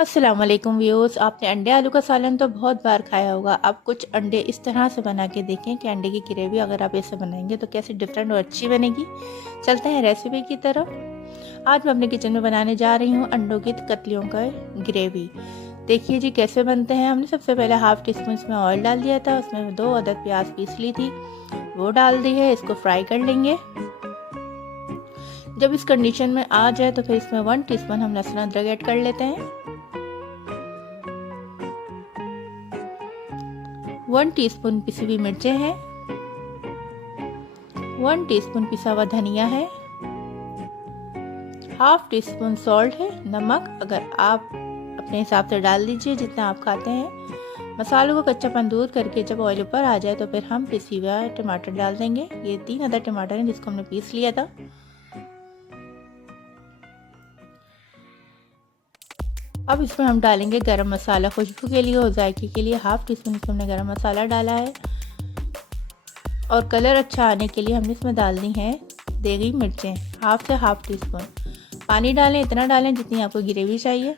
अस्सलाम वालेकुम व्यूअर्स। आपने अंडे आलू का सालन तो बहुत बार खाया होगा। अब कुछ अंडे इस तरह से बना के देखें कि अंडे की ग्रेवी अगर आप ऐसे बनाएंगे तो कैसे डिफरेंट और अच्छी बनेगी। चलते हैं रेसिपी की तरफ। आज मैं अपने किचन में बनाने जा रही हूँ अंडों की कतलियों का ग्रेवी। देखिए जी कैसे बनते हैं। हमने सबसे पहले हाफ टी स्पून इसमें ऑयल डाल दिया था, उसमें 2 अदद प्याज पीस ली थी, वो डाल दी है। इसको फ्राई कर लेंगे। जब इस कंडीशन में आ जाए तो फिर इसमें 1 टीस्पून हम लहसुन अदरक ऐड कर लेते हैं। 1 टीस्पून पिसी हुई मिर्चें हैं। 1 टीस्पून पिसा हुआ धनिया है। हाफ टी स्पून सॉल्ट है, नमक अगर आप अपने हिसाब से डाल दीजिए जितना आप खाते हैं। मसालों को कच्चापन दूर करके जब ऑयल ऊपर आ जाए तो फिर हम पिसी हुआ टमाटर डाल देंगे। ये 3 अदद टमाटर हैं जिसको हमने पीस लिया था। अब इसमें हम डालेंगे गरम मसाला खुशबू के लिए और जायके के लिए। हाफ टी स्पून इसमें हमने गरम मसाला डाला है और कलर अच्छा आने के लिए हमने इसमें डालनी है देगी मिर्चें, हाफ से हाफ टी स्पून। पानी डालें, इतना डालें जितनी आपको ग्रेवी चाहिए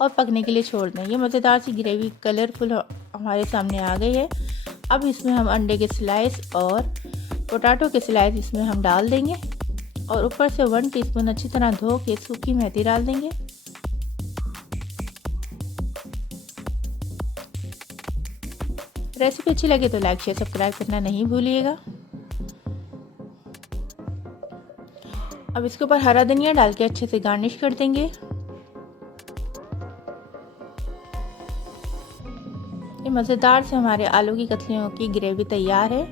और पकने के लिए छोड़ दें। ये मज़ेदार सी ग्रेवी कलरफुल हमारे सामने आ गई है। अब इसमें हम अंडे के स्लाइस और पोटैटो के स्लाइस इसमें हम डाल देंगे और ऊपर से 1 टीस्पून अच्छी तरह धो के सूखी मेथी डाल देंगे। रेसिपी अच्छी लगे तो लाइक शेयर सब्सक्राइब करना नहीं भूलिएगा। अब इसके ऊपर हरा धनिया डाल के अच्छे से गार्निश कर देंगे। ये मज़ेदार से हमारे आलू की कतलियों की ग्रेवी तैयार है।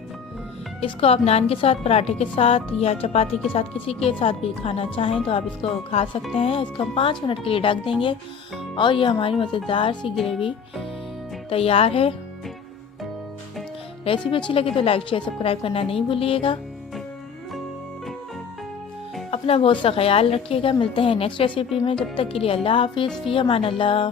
इसको आप नान के साथ, पराठे के साथ या चपाती के साथ, किसी के साथ भी खाना चाहें तो आप इसको खा सकते हैं। इसको हम 5 मिनट के लिए ढक देंगे और ये हमारी मज़ेदार सी ग्रेवी तैयार है। रेसिपी अच्छी लगे तो लाइक शेयर सब्सक्राइब करना नहीं भूलिएगा। अपना बहुत सा ख्याल रखिएगा। मिलते हैं नेक्स्ट रेसिपी में। जब तक के लिए अल्लाह हाफिज़, फ़ी अमान अल्लाह।